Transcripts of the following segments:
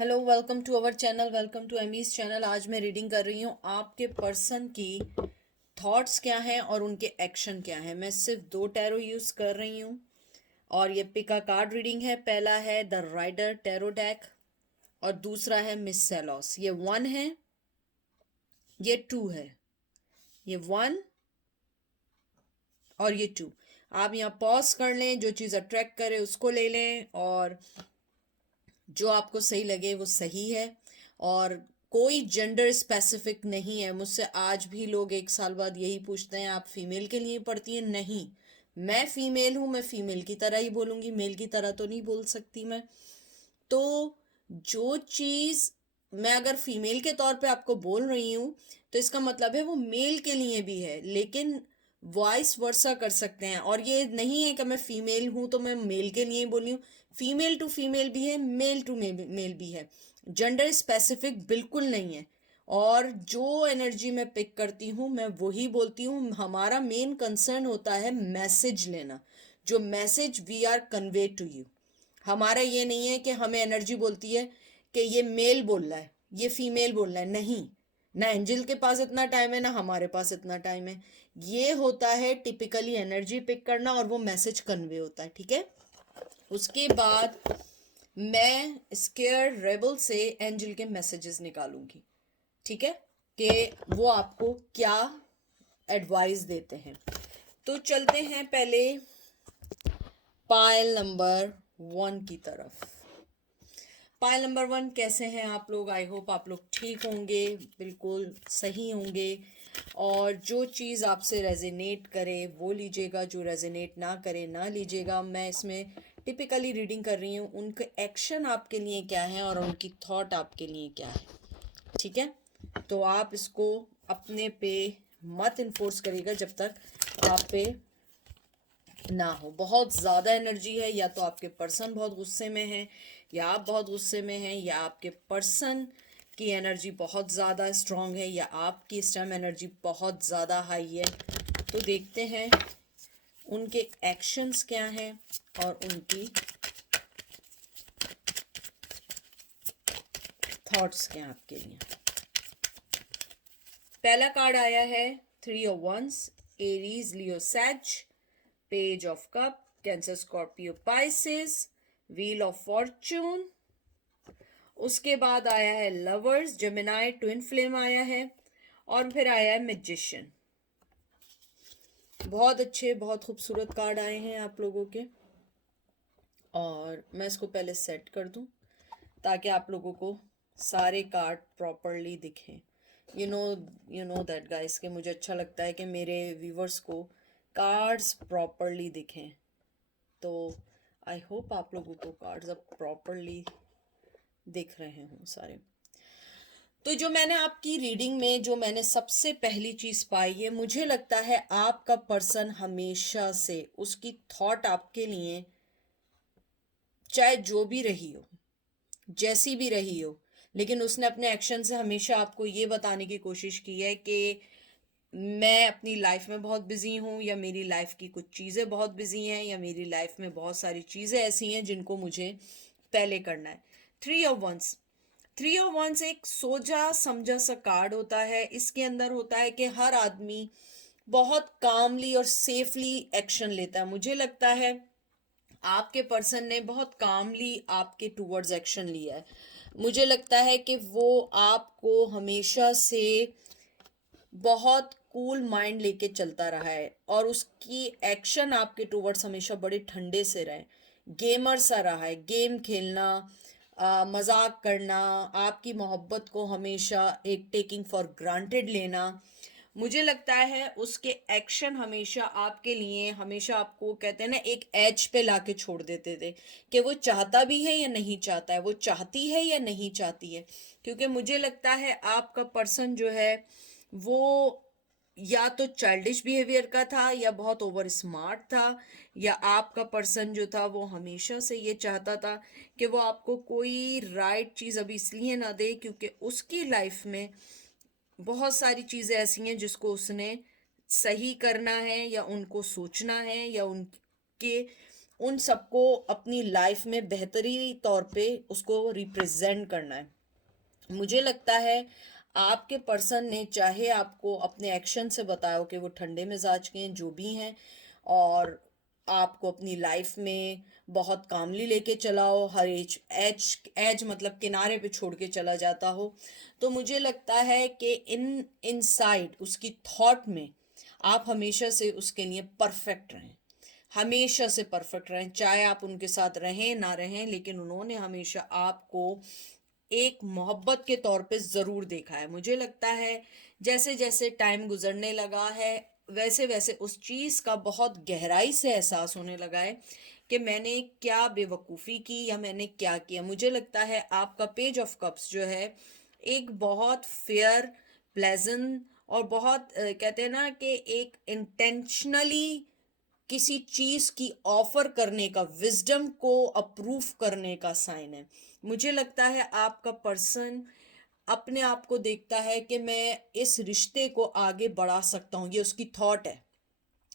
Hello, welcome to our channel, welcome to Amy's channel. आज मैं reading कर रही हूँ आपके पर्सन की थॉट्स क्या हैं और उनके एक्शन क्या हैं। मैं सिर्फ दो टैरो यूज़ कर रही हूँ और ये पिका कार्ड रीडिंग है। पहला है द राइडर टैरो डेक और दूसरा है मिस सेलॉस। ये वन है, ये टू है। ये वन और ये टू। आप यहाँ पॉज कर लें, जो चीज़ अट्रैक्ट करे उसको ले लें और जो आपको सही लगे वो सही है। और कोई जेंडर स्पेसिफिक नहीं है। मुझसे आज भी लोग एक साल बाद यही पूछते हैं, आप फीमेल के लिए पढ़ती हैं? नहीं, मैं फीमेल हूँ, मैं फीमेल की तरह ही बोलूँगी, मेल की तरह तो नहीं बोल सकती मैं। तो जो चीज़ मैं अगर फीमेल के तौर पे आपको बोल रही हूँ तो इसका मतलब है वो मेल के लिए भी है, लेकिन वॉइस वर्सा कर सकते हैं। और ये नहीं है कि मैं फीमेल हूँ तो मैं मेल के लिए बोली हूँ। फीमेल टू फीमेल भी है, मेल टू मेल भी है। जेंडर स्पेसिफिक बिल्कुल नहीं है। और जो एनर्जी मैं पिक करती हूँ मैं वही बोलती हूँ। हमारा मेन कंसर्न होता है मैसेज लेना, जो message we are convey to you. हमारा ये नहीं है कि हमें एनर्जी बोलती है कि ये मेल बोल रहा है, ये फीमेल बोल रहा है। नहीं, ना एंजल के पास इतना टाइम है, ना हमारे पास इतना टाइम है। ये होता है टिपिकली एनर्जी पिक करना और वो मैसेज कन्वे होता है, ठीक है। उसके बाद मैं स्केयर रेबल से एंजल के मैसेजेस निकालूंगी, ठीक है, कि वो आपको क्या एडवाइस देते हैं। तो चलते हैं पहले पायल नंबर वन की तरफ। पायल नंबर वन, कैसे हैं आप लोग? आई होप आप लोग ठीक होंगे, बिल्कुल सही होंगे। और जो चीज़ आपसे रेजोनेट करे वो लीजिएगा, जो रेजोनेट ना करे ना लीजिएगा। मैं इसमें टिपिकली रीडिंग कर रही हूँ, उनके एक्शन आपके लिए क्या है और उनकी थॉट आपके लिए क्या है, ठीक है। तो आप इसको अपने पे मत इन्फोर्स करिएगा जब तक आप पे ना हो। बहुत ज़्यादा एनर्जी है, या तो आपके पर्सन बहुत गुस्से में है, या आप बहुत गुस्से में हैं, या आपके पर्सन की एनर्जी बहुत ज़्यादा स्ट्रांग है, या आपकी इस टाइम एनर्जी बहुत ज़्यादा हाई है। तो देखते हैं उनके एक्शंस क्या हैं और उनकी थॉट्स क्या हैं आपके लिए। पहला कार्ड आया है three of wands, Aries Leo Sag, page of cups, Cancer Scorpio Pisces, wheel of fortune. उसके बाद आया है लवर्स, जेमिनाई, ट्विन फ्लेम आया है, और फिर आया है मैजिशियन। बहुत अच्छे, बहुत खूबसूरत कार्ड आए हैं आप लोगों के। और मैं इसको पहले सेट कर दूं ताकि आप लोगों को सारे कार्ड प्रॉपरली दिखें। यू नो दैट गाइस, कि मुझे अच्छा लगता है कि मेरे व्यूवर्स को कार्ड्स प्रॉपरली दिखें। तो आई होप आप लोगों को कार्ड्स अब प्रॉपरली दिख रहे हों सारे। तो जो मैंने आपकी रीडिंग में जो मैंने सबसे पहली चीज पाई है, मुझे लगता है आपका पर्सन हमेशा से उसकी थॉट आपके लिए, चाहे जो भी रही हो, जैसी भी रही हो, लेकिन उसने अपने एक्शन से हमेशा आपको ये बताने की कोशिश की है कि मैं अपनी लाइफ में बहुत बिजी हूँ, या मेरी लाइफ की कुछ चीज़ें बहुत बिजी हैं, या मेरी लाइफ में बहुत सारी चीज़ें ऐसी हैं जिनको मुझे पहले करना है। Three of ones, three of ones एक सोचा समझा सा कार्ड होता है। इसके अंदर होता है कि हर आदमी बहुत कामली और सेफली एक्शन लेता है। मुझे लगता है आपके पर्सन ने बहुत कामली आपके टूवर्ड्स एक्शन लिया है। मुझे लगता है कि वो आपको हमेशा से बहुत कूल माइंड लेके चलता रहा है, और उसकी एक्शन आपके टूवर्ड्स हमेशा बड़े ठंडे से रहे। गेमर सा रहा है, गेम खेलना, मजाक करना, आपकी मोहब्बत को हमेशा एक टेकिंग फॉर ग्रांटेड लेना। मुझे लगता है उसके एक्शन हमेशा आपके लिए, हमेशा आपको कहते हैं ना, एक एज पे लाके छोड़ देते थे कि वो चाहता भी है या नहीं चाहता है, वो चाहती है या नहीं चाहती है। क्योंकि मुझे लगता है आपका पर्सन जो है वो या तो चाइल्डिश बिहेवियर का था, या बहुत ओवर स्मार्ट था, या आपका पर्सन जो था वो हमेशा से ये चाहता था कि वो आपको कोई राइट चीज़ अभी इसलिए ना दे क्योंकि उसकी लाइफ में बहुत सारी चीज़ें ऐसी हैं जिसको उसने सही करना है, या उनको सोचना है, या उनके उन सबको अपनी लाइफ में बेहतरी तौर पे उसको रिप्रेजेंट करना है। मुझे लगता है आपके पर्सन ने चाहे आपको अपने एक्शन से बताया हो कि वो ठंडे मिजाज के हैं, जो भी हैं, और आपको अपनी लाइफ में बहुत कामली लेके चलाओ, हर एज एज एज मतलब किनारे पे छोड़ के चला जाता हो, तो मुझे लगता है कि इनसाइड उसकी थॉट में आप हमेशा से उसके लिए परफेक्ट रहें, हमेशा से परफेक्ट रहें, चाहे आप उनके साथ रहें ना रहें, लेकिन उन्होंने हमेशा आपको एक मोहब्बत के तौर पे ज़रूर देखा है। मुझे लगता है जैसे जैसे टाइम गुजरने लगा है, वैसे वैसे उस चीज़ का बहुत गहराई से एहसास होने लगा है कि मैंने क्या बेवकूफ़ी की या मैंने क्या किया। मुझे लगता है आपका पेज ऑफ कप्स जो है एक बहुत फेयर, प्लेजेंट और बहुत कहते हैं ना कि एक इंटेंशनली किसी चीज की ऑफर करने का, विजडम को अप्रूव करने का साइन है। मुझे लगता है आपका पर्सन अपने आप को देखता है कि मैं इस रिश्ते को आगे बढ़ा सकता हूँ, ये उसकी थॉट है,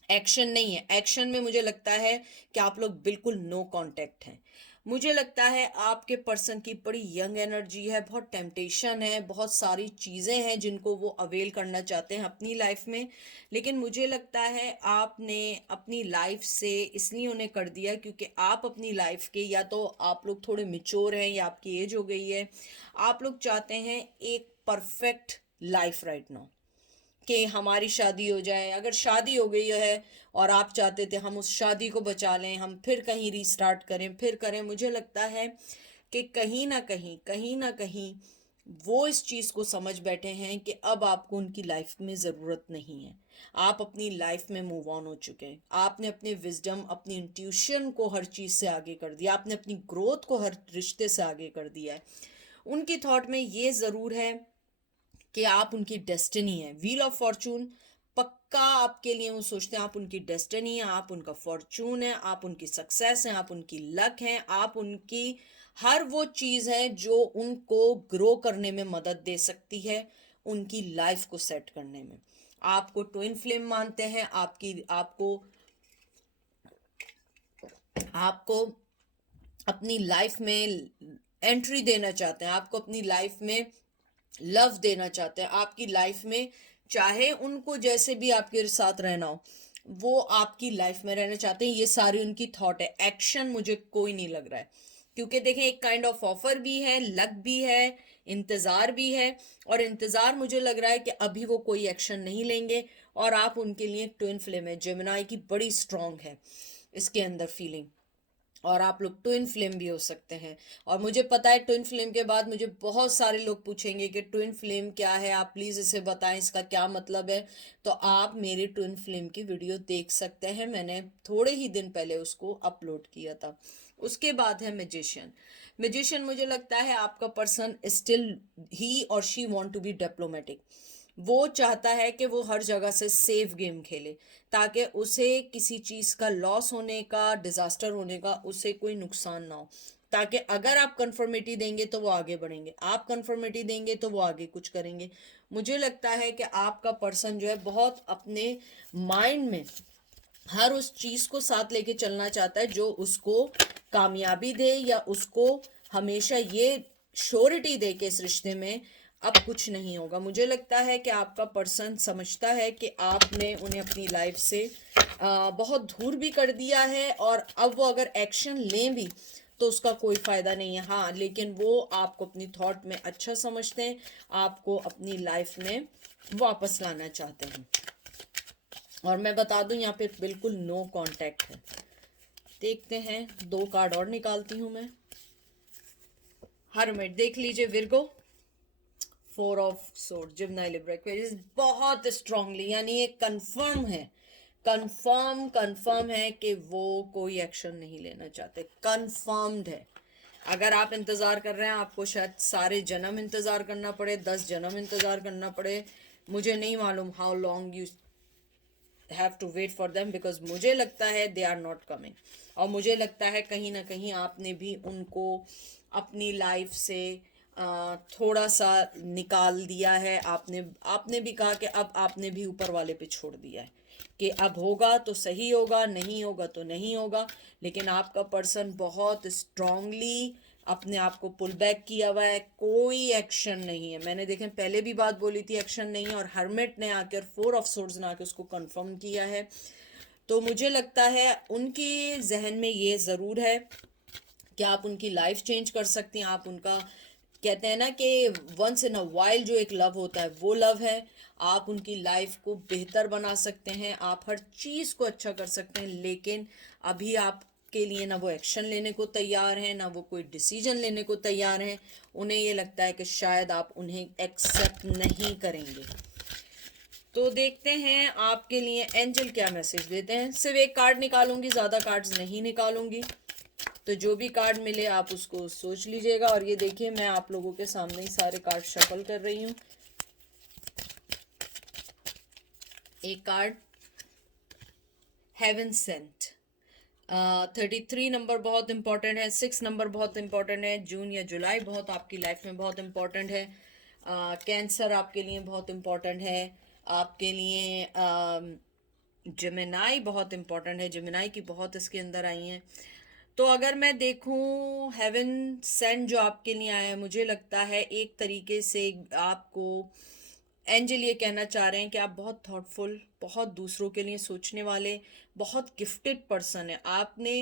एक्शन नहीं है। एक्शन में मुझे लगता है कि आप लोग बिल्कुल नो कांटेक्ट हैं। मुझे लगता है आपके पर्सन की बड़ी यंग एनर्जी है, बहुत टेम्पटेशन है, बहुत सारी चीज़ें हैं जिनको वो अवेल करना चाहते हैं अपनी लाइफ में, लेकिन मुझे लगता है आपने अपनी लाइफ से इसलिए उन्हें कर दिया क्योंकि आप अपनी लाइफ के, या तो आप लोग थोड़े मिच्योर हैं या आपकी एज हो गई है, आप लोग चाहते हैं एक परफेक्ट लाइफ राइट नाउ कि हमारी शादी हो जाए। अगर शादी हो गई है और आप चाहते थे हम उस शादी को बचा लें, हम फिर कहीं रीस्टार्ट करें, फिर करें, मुझे लगता है कि कहीं ना कहीं वो इस चीज़ को समझ बैठे हैं कि अब आपको उनकी लाइफ में ज़रूरत नहीं है। आप अपनी लाइफ में मूव ऑन हो चुके हैं, आपने अपने विजडम, अपनी इंट्यूशन को हर चीज़ से आगे कर दिया, आपने अपनी ग्रोथ को हर रिश्ते से आगे कर दिया है। उनकी थॉट में ये ज़रूर है कि आप उनकी डेस्टिनी है, व्हील ऑफ फॉर्चून पक्का आपके लिए वो सोचते हैं, आप उनकी डेस्टिनी है, आप उनका फॉर्चून है, आप उनकी सक्सेस हैं, आप उनकी लक हैं, आप उनकी हर वो चीज़ है जो उनको ग्रो करने में मदद दे सकती है, उनकी लाइफ को सेट करने में। आपको ट्विन फ्लेम मानते हैं, आपकी आपको आपको अपनी लाइफ में एंट्री देना चाहते हैं, आपको अपनी लाइफ में लव देना चाहते हैं, आपकी लाइफ में चाहे उनको जैसे भी आपके साथ रहना हो, वो आपकी लाइफ में रहना चाहते हैं। ये सारी उनकी थॉट है। एक्शन मुझे कोई नहीं लग रहा है, क्योंकि देखें एक काइंड ऑफ ऑफर भी है, लक भी है, इंतज़ार भी है, और इंतज़ार मुझे लग रहा है कि अभी वो कोई एक्शन नहीं लेंगे, और आप उनके लिए ट्विन फ्लेम है, जेमिनाई की बड़ी स्ट्रांग है इसके अंदर फीलिंग, और आप लोग ट्विन फ्लेम भी हो सकते हैं। और मुझे पता है ट्विन फ्लेम के बाद मुझे बहुत सारे लोग पूछेंगे कि ट्विन फ्लेम क्या है, आप प्लीज़ इसे बताएं, इसका क्या मतलब है। तो आप मेरी ट्विन फ्लेम की वीडियो देख सकते हैं, मैंने थोड़े ही दिन पहले उसको अपलोड किया था। उसके बाद है मैजिशियन। मैजिशियन मुझे लगता है आपका पर्सन स्टिल, ही और she want to be diplomatic. वो चाहता है कि वो हर जगह से सेफ गेम खेले, ताकि उसे किसी चीज़ का लॉस होने का, डिज़ास्टर होने का उसे कोई नुकसान ना हो, ताकि अगर आप कंफर्मिटी देंगे तो वो आगे बढ़ेंगे, आप कंफर्मिटी देंगे तो वो आगे कुछ करेंगे। मुझे लगता है कि आपका पर्सन जो है बहुत अपने माइंड में हर उस चीज़ को साथ लेके चलना चाहता है जो उसको कामयाबी दे, या उसको हमेशा ये श्योरिटी दे कि इस रिश्ते में अब कुछ नहीं होगा। मुझे लगता है कि आपका पर्सन समझता है कि आपने उन्हें अपनी लाइफ से बहुत दूर भी कर दिया है, और अब वो अगर एक्शन लें भी तो उसका कोई फ़ायदा नहीं है। हाँ, लेकिन वो आपको अपनी थॉट में अच्छा समझते हैं, आपको अपनी लाइफ में वापस लाना चाहते हैं। और मैं बता दूं यहाँ पे बिल्कुल नो कांटेक्ट है। देखते हैं, 2 कार्ड और निकालती हूँ मैं। हर्मिट देख लीजिए, Virgo, 4 of sword, Gemini, Libra, Aquarius, बहुत स्ट्रांगली, यानी ये कंफर्म है, कंफर्म है कि वो कोई एक्शन नहीं लेना चाहते, कंफर्म्ड है। अगर आप इंतज़ार कर रहे हैं, आपको शायद सारे जन्म इंतज़ार करना पड़े, 10 जन्म इंतज़ार करना पड़े, मुझे नहीं मालूम how long you have to wait for them, because मुझे लगता है दे आर नॉट कमिंग। और मुझे लगता है कहीं ना कहीं आपने भी उनको अपनी लाइफ से थोड़ा सा निकाल दिया है। आपने भी कहा कि अब आपने भी ऊपर वाले पे छोड़ दिया है, कि अब होगा तो सही होगा, नहीं होगा तो नहीं होगा, लेकिन आपका पर्सन बहुत स्ट्रांगली अपने आप को पुल बैक किया हुआ है, कोई एक्शन नहीं है। मैंने देखें पहले भी बात बोली थी एक्शन नहीं है, और हर्मिट ने आकर 4 ऑफ सोर्ड्स ने आकर उसको कंफर्म किया है। तो मुझे लगता है उनके जहन में ये ज़रूर है कि आप उनकी लाइफ चेंज कर सकती हैं। आप उनका, कहते हैं ना कि वंस इन अ वाइल जो एक लव होता है वो लव है। आप उनकी लाइफ को बेहतर बना सकते हैं, आप हर चीज़ को अच्छा कर सकते हैं, लेकिन अभी आप के लिए ना वो एक्शन लेने को तैयार हैं, ना वो कोई डिसीजन लेने को तैयार हैं। उन्हें ये लगता है कि शायद आप उन्हें एक्सेप्ट नहीं करेंगे। तो देखते हैं आपके लिए एंजल क्या मैसेज देते हैं। सिर्फ एक कार्ड निकालूंगी, ज़्यादा कार्ड्स नहीं निकालूंगी। तो जो भी कार्ड मिले आप उसको सोच लीजिएगा। और ये देखिए मैं आप लोगों के सामने ही सारे कार्ड शफल कर रही हूँ। एक कार्ड हेवन सेंट, 33 नंबर बहुत इंपॉर्टेंट है, 6 नंबर बहुत इंपॉर्टेंट है, जून या जुलाई बहुत आपकी लाइफ में बहुत इंपॉर्टेंट है, कैंसर आपके लिए बहुत इंपॉर्टेंट है, आपके लिए जेमिनाई बहुत इंपॉर्टेंट है, जेमिनाई की बहुत इसके अंदर आई हैं। तो अगर मैं देखूं हेवन सेंड जो आपके लिए आया है, मुझे लगता है एक तरीके से आपको एंजल ये कहना चाह रहे हैं कि आप बहुत थॉटफुल, बहुत दूसरों के लिए सोचने वाले, बहुत गिफ्टेड पर्सन है। आपने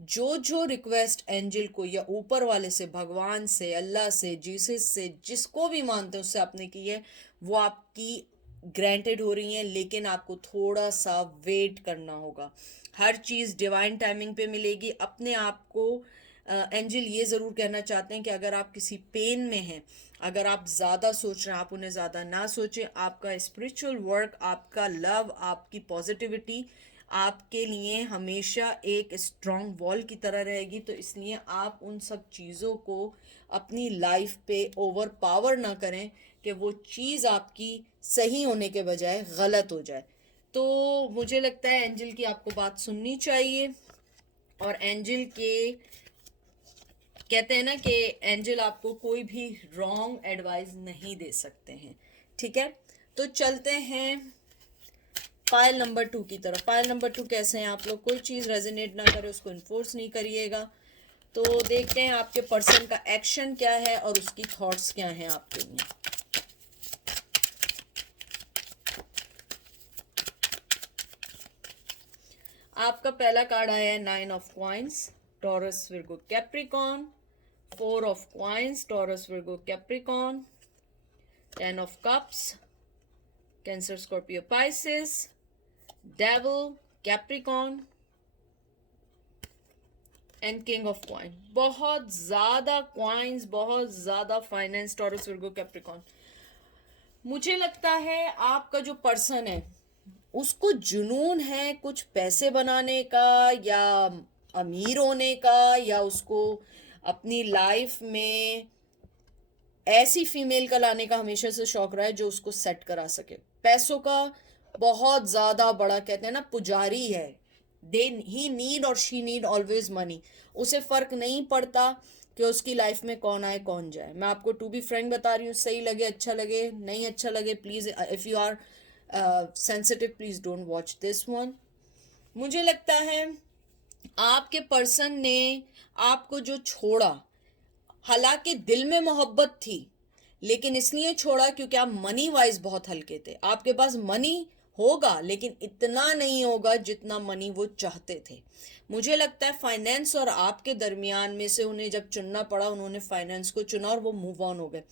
जो जो रिक्वेस्ट एंजल को या ऊपर वाले से, भगवान से, अल्लाह से, जीसस से, जिसको भी मानते हैं उससे आपने की है, वो आपकी ग्रांटेड हो रही हैं। लेकिन आपको थोड़ा सा वेट करना होगा, हर चीज़ डिवाइन टाइमिंग पे मिलेगी। अपने आप को एंजल ये ज़रूर कहना चाहते हैं कि अगर आप किसी पेन में हैं, अगर आप ज़्यादा सोच रहे हैं, आप उन्हें ज़्यादा ना सोचें। आपका स्पिरिचुअल वर्क, आपका लव, आपकी पॉजिटिविटी आपके लिए हमेशा एक स्ट्रॉन्ग वॉल की तरह रहेगी। तो इसलिए आप उन सब चीज़ों को अपनी लाइफ पे ओवर पावर ना करें कि वो चीज़ आपकी सही होने के बजाय गलत हो जाए। तो मुझे लगता है एंजल की आपको बात सुननी चाहिए। और एंजल के कहते हैं ना कि एंजल आपको कोई भी रॉन्ग एडवाइस नहीं दे सकते हैं। ठीक है, तो चलते हैं पायल नंबर 2 की तरफ। पायल नंबर 2 कैसे हैं आप लोग? कोई चीज़ रेजोनेट ना करे उसको इन्फोर्स नहीं करिएगा। तो देखते हैं आपके पर्सन का एक्शन क्या है और उसकी थॉट्स क्या हैं आपके लिए। आपका पहला कार्ड आया है 9 of coins, taurus Virgo Capricorn, 4 of coins, taurus Virgo Capricorn, 10 of cups, cancer Scorpio Pisces, devil, Capricorn and king of coin. बहुत ज्यादा कॉइन्स, बहुत ज्यादा फाइनेंस, टॉरस विर्गो कैप्रिकॉन। मुझे लगता है आपका जो पर्सन है उसको जुनून है कुछ पैसे बनाने का, या अमीर होने का, या उसको अपनी लाइफ में ऐसी फीमेल का लाने का हमेशा से शौक रहा है जो उसको सेट करा सके। पैसों का बहुत ज्यादा बड़ा, कहते हैं ना, पुजारी है। दे ही नीड और शी नीड ऑलवेज मनी। उसे फर्क नहीं पड़ता कि उसकी लाइफ में कौन आए कौन जाए। मैं आपको टू बी फ्रेंक बता रही हूँ, सही लगे, अच्छा लगे, नहीं अच्छा लगे, please if you are sensitive please don't watch this one. मुझे लगता है आपके पर्सन ने आपको जो छोड़ा, हालांकि दिल में मोहब्बत थी, लेकिन इसलिए छोड़ा क्योंकि आप मनी वाइज बहुत हल्के थे। आपके पास मनी होगा लेकिन इतना नहीं होगा जितना मनी वो चाहते थे। मुझे लगता है फाइनेंस और आपके दरमियान में से उन्हें जब चुनना पड़ा, उन्होंने फाइनेंस को चुना और वो मूव ऑन हो गए।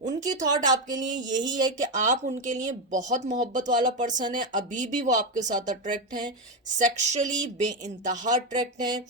उनकी थॉट आपके लिए यही है कि आप उनके लिए बहुत मोहब्बत वाला पर्सन है। अभी भी वो आपके साथ अट्रैक्ट हैं, सेक्सुअली बेइंतहा अट्रैक्ट हैं,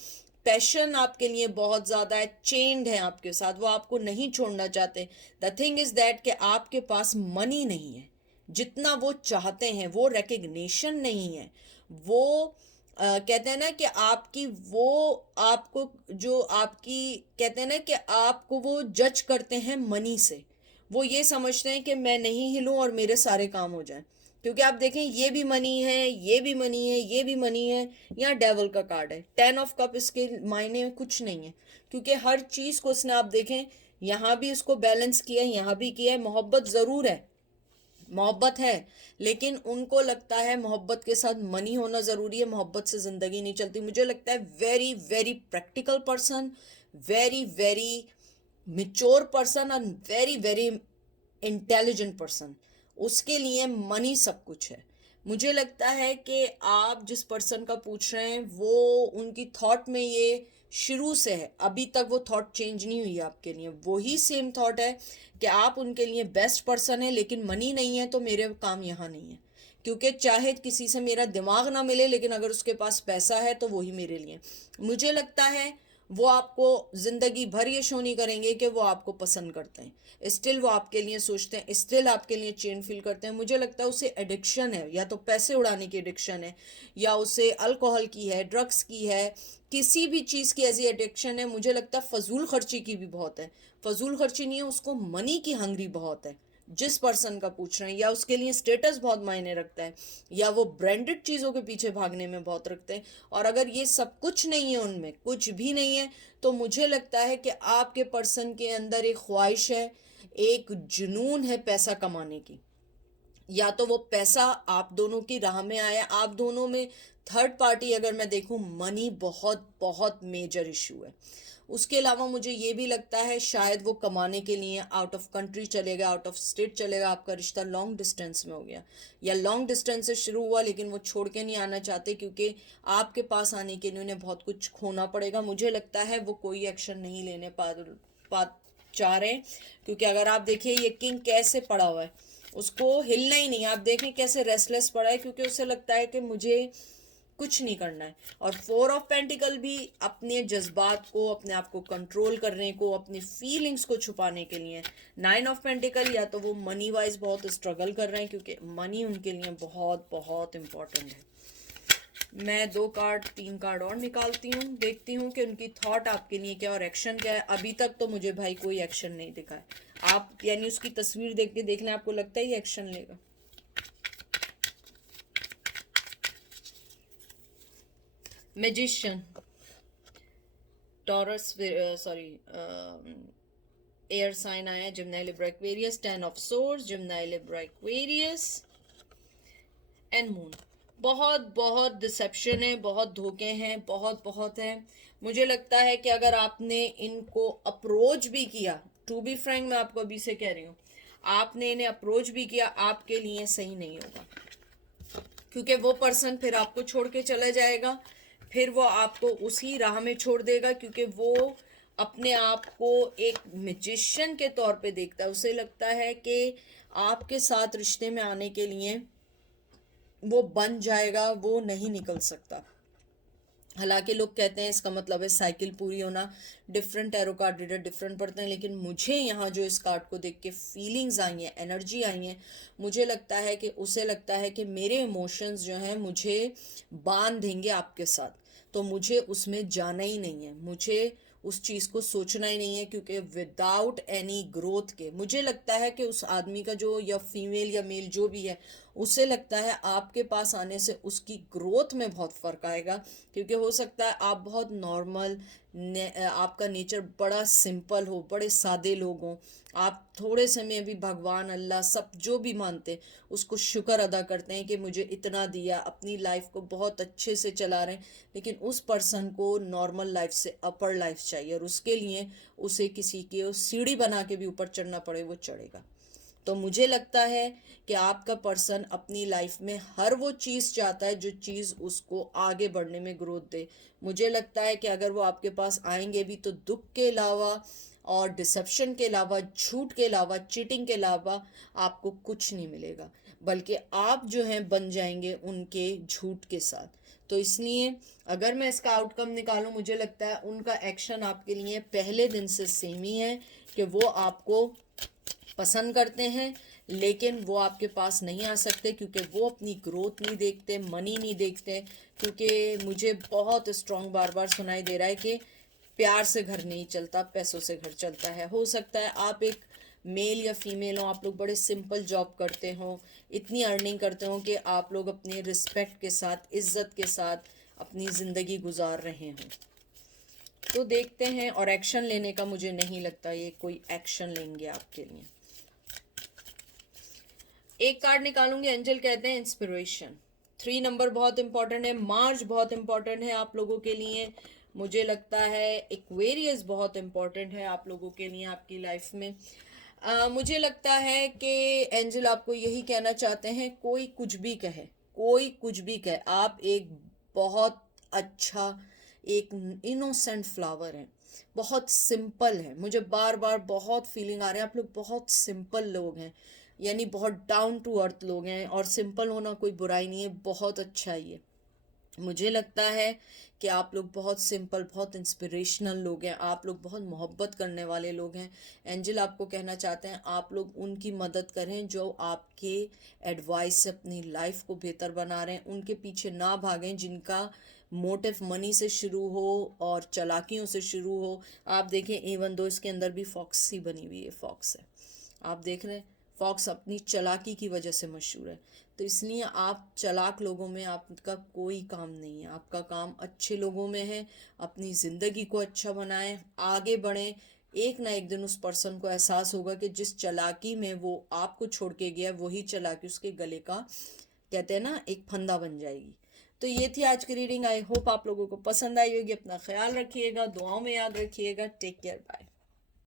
पैशन आपके लिए बहुत ज़्यादा है, चेन्ड है आपके साथ, वो आपको नहीं छोड़ना चाहते। द थिंग इज़ दैट कि आपके पास मनी नहीं है जितना वो चाहते हैं, वो रिकग्निशन नहीं है, वो कहते हैं ना कि आपकी वो आपको जो आपकी कहते हैं ना कि आपको वो जज करते हैं मनी से। वो ये समझते हैं कि मैं नहीं हिलूं और मेरे सारे काम हो जाएं। क्योंकि आप देखें ये भी मनी है, ये भी मनी है, ये भी मनी है। यहाँ डेवल का कार्ड है, 10 ऑफ कप, इसके मायने में कुछ नहीं है क्योंकि हर चीज़ को उसने, आप देखें यहाँ भी उसको बैलेंस किया है, यहाँ भी किया है। मोहब्बत ज़रूर है मोहब्बत है, लेकिन उनको लगता है मोहब्बत के साथ मनी होना ज़रूरी है, मोहब्बत से ज़िंदगी नहीं चलती। मुझे लगता है very very practical person, very very mature person और वेरी वेरी इंटेलिजेंट पर्सन, उसके लिए मनी सब कुछ है। मुझे लगता है कि आप जिस पर्सन का पूछ रहे हैं वो उनकी थॉट में ये शुरू से है, अभी तक वो थॉट चेंज नहीं हुई है आपके लिए, वही सेम थॉट है कि आप उनके लिए बेस्ट पर्सन है, लेकिन मनी नहीं है तो मेरे काम यहाँ नहीं है। क्योंकि चाहे किसी से मेरा दिमाग ना मिले, लेकिन अगर उसके पास पैसा है तो वही मेरे लिए। मुझे लगता है वो आपको जिंदगी भर ये शो नहीं करेंगे कि वो आपको पसंद करते हैं, स्टिल वो आपके लिए सोचते हैं, स्टिल आपके लिए चेन फील करते हैं। मुझे लगता है उसे एडिक्शन है, या तो पैसे उड़ाने की एडिक्शन है, या उसे अल्कोहल की है, ड्रग्स की है, किसी भी चीज़ की ऐसी एडिक्शन है। मुझे लगता है फजूल खर्ची की भी बहुत है, फजूल खर्ची नहीं है, उसको मनी की हंगरी बहुत है जिस पर्सन का पूछ रहे हैं। या उसके लिए स्टेटस बहुत मायने रखता है, या वो ब्रांडेड चीज़ों के पीछे भागने में बहुत रखते हैं। और अगर ये सब कुछ नहीं है, उनमें कुछ भी नहीं है, तो मुझे लगता है कि आपके पर्सन के अंदर एक ख्वाहिश है, एक जुनून है पैसा कमाने की। या तो वो पैसा आप दोनों की राह में आया, आप दोनों में थर्ड पार्टी अगर मैं देखूं, मनी बहुत बहुत मेजर इशू है। उसके अलावा मुझे ये भी लगता है शायद वो कमाने के लिए आउट ऑफ कंट्री चलेगा, आउट ऑफ स्टेट चलेगा, आपका रिश्ता लॉन्ग डिस्टेंस में हो गया, या लॉन्ग डिस्टेंस से शुरू हुआ लेकिन वो छोड़ के नहीं आना चाहते, क्योंकि आपके पास आने के लिए उन्हें बहुत कुछ खोना पड़ेगा। मुझे लगता है वो कोई एक्शन नहीं लेने पा चाह रहे हैं, क्योंकि अगर आप देखिए ये किंग कैसे पड़ा हुआ है, उसको हिलना ही नहीं। आप देखें कैसे रेस्टलेस पड़ा है, क्योंकि उसे लगता है कि मुझे कुछ नहीं करना है। और फोर ऑफ पेंटिकल भी अपने जज्बात को, अपने आप को कंट्रोल करने को, अपनी फीलिंग्स को छुपाने के लिए। नाइन ऑफ पेंटिकल, या तो वो मनी वाइज बहुत स्ट्रगल कर रहे हैं, क्योंकि मनी उनके लिए बहुत बहुत इम्पोर्टेंट है। मैं 2 कार्ड 3 कार्ड और निकालती हूँ, देखती हूँ कि उनकी थॉट आपके लिए क्या और एक्शन क्या है। अभी तक तो मुझे भाई कोई एक्शन नहीं दिखा है। आप यानी उसकी तस्वीर देख के देख लें, आपको लगता है ये एक्शन लेगा। Magician, Taurus, sorry, air sign आया, Gemini Libra Aquarius, 10 of swords, Gemini Libra Aquarius and moon. बहुत बहुत डिसेप्शन है, बहुत धोखे हैं, बहुत बहुत हैं। मुझे लगता है कि अगर आपने इनको अप्रोच भी किया, टू बी फ्रैंक मैं आपको अभी से कह रही हूँ, आपने इन्हें अप्रोच भी किया, आपके लिए सही नहीं होगा। क्योंकि वो पर्सन फिर आपको छोड़ के चला जाएगा, फिर वो आपको उसी राह में छोड़ देगा, क्योंकि वो अपने आप को एक मैजिशियन के तौर पे देखता है। उसे लगता है कि आपके साथ रिश्ते में आने के लिए वो बन जाएगा, वो नहीं निकल सकता। हालांकि लोग कहते हैं इसका मतलब है साइकिल पूरी होना, different tarot card reader different पढ़ते हैं, लेकिन मुझे यहाँ जो इस कार्ड को देख के फीलिंग्स आई हैं, एनर्जी आई हैं, मुझे लगता है कि उसे लगता है कि मेरे इमोशंस जो हैं मुझे बांध देंगे आपके साथ, तो मुझे उसमें जाना ही नहीं है, मुझे उस चीज़ को सोचना ही नहीं है। क्योंकि विदाउट एनी ग्रोथ के, मुझे लगता है कि उस आदमी का जो, या फीमेल या मेल जो भी है, उसे लगता है आपके पास आने से उसकी ग्रोथ में बहुत फ़र्क आएगा। क्योंकि हो सकता है आप बहुत नॉर्मल, आपका नेचर बड़ा सिंपल हो, बड़े सादे लोग हों, आप थोड़े से में भी भगवान अल्लाह सब जो भी मानते उसको शुक्र अदा करते हैं कि मुझे इतना दिया, अपनी लाइफ को बहुत अच्छे से चला रहे हैं। लेकिन उस पर्सन को नॉर्मल लाइफ से अपर लाइफ चाहिए, और उसके लिए उसे किसी की सीढ़ी बना के भी ऊपर चढ़ना पड़े वो चढ़ेगा। तो मुझे लगता है कि आपका पर्सन अपनी लाइफ में हर वो चीज़ चाहता है जो चीज़ उसको आगे बढ़ने में ग्रोथ दे। मुझे लगता है कि अगर वो आपके पास आएंगे भी तो दुख के अलावा और डिसेप्शन के अलावा, झूठ के अलावा, चीटिंग के अलावा आपको कुछ नहीं मिलेगा, बल्कि आप जो हैं बन जाएंगे उनके झूठ के साथ। तो इसलिए अगर मैं इसका आउटकम निकालूं, मुझे लगता है उनका एक्शन आपके लिए पहले दिन से सेम ही है, कि वो आपको पसंद करते हैं, लेकिन वो आपके पास नहीं आ सकते, क्योंकि वो अपनी ग्रोथ नहीं देखते, मनी नहीं देखते। क्योंकि मुझे बहुत स्ट्रॉन्ग बार बार सुनाई दे रहा है कि प्यार से घर नहीं चलता, पैसों से घर चलता है। हो सकता है आप एक मेल या फीमेल हो, आप लोग बड़े सिंपल जॉब करते हो, इतनी अर्निंग करते हो कि आप लोग अपने रिस्पेक्ट के साथ, इज्जत के साथ अपनी ज़िंदगी गुजार रहे हो। तो देखते हैं, और एक्शन लेने का मुझे नहीं लगता ये कोई एक्शन लेंगे आपके लिए। एक कार्ड निकालूंगी, एंजल कहते हैं इंस्पिरेशन। 3 नंबर बहुत इंपॉर्टेंट है, मार्च बहुत इंपॉर्टेंट है आप लोगों के लिए। मुझे लगता है एक्वेरियस बहुत इंपॉर्टेंट है आप लोगों के लिए आपकी लाइफ में। मुझे लगता है कि एंजल आपको यही कहना चाहते हैं, कोई कुछ भी कहे, कोई कुछ भी कहे, आप एक बहुत अच्छा, एक इनोसेंट फ्लावर है, बहुत सिंपल है। मुझे बार बार बहुत फीलिंग आ रहे हैं, आप लोग बहुत सिंपल लोग हैं, यानी बहुत डाउन टू अर्थ लोग हैं। और सिंपल होना कोई बुराई नहीं है, बहुत अच्छा ही है। मुझे लगता है कि आप लोग बहुत सिंपल, बहुत इंस्पिरेशनल लोग हैं, आप लोग बहुत मोहब्बत करने वाले लोग हैं। एंजल आपको कहना चाहते हैं आप लोग उनकी मदद करें जो आपके एडवाइस से अपनी लाइफ को बेहतर बना रहे हैं। उनके पीछे ना भागें जिनका मोटिव मनी से शुरू हो और चालाकियों से शुरू हो। आप देखें, इवन दो इसके अंदर भी फॉक्स ही बनी हुई है, फॉक्स है, आप देख रहे हैं, फॉक्स अपनी चालाकी की वजह से मशहूर है। तो इसलिए आप चालाक लोगों में आपका कोई काम नहीं है, आपका काम अच्छे लोगों में है। अपनी ज़िंदगी को अच्छा बनाएं, आगे बढ़ें। एक ना एक दिन उस पर्सन को एहसास होगा कि जिस चालाकी में वो आपको छोड़ के गया, वही चालाकी उसके गले का, कहते हैं ना, एक फंदा बन जाएगी। तो ये थी आज की रीडिंग। आई होप आप लोगों को पसंद आई होगी। अपना ख्याल रखिएगा, दुआओं में याद रखिएगा। Take care, bye.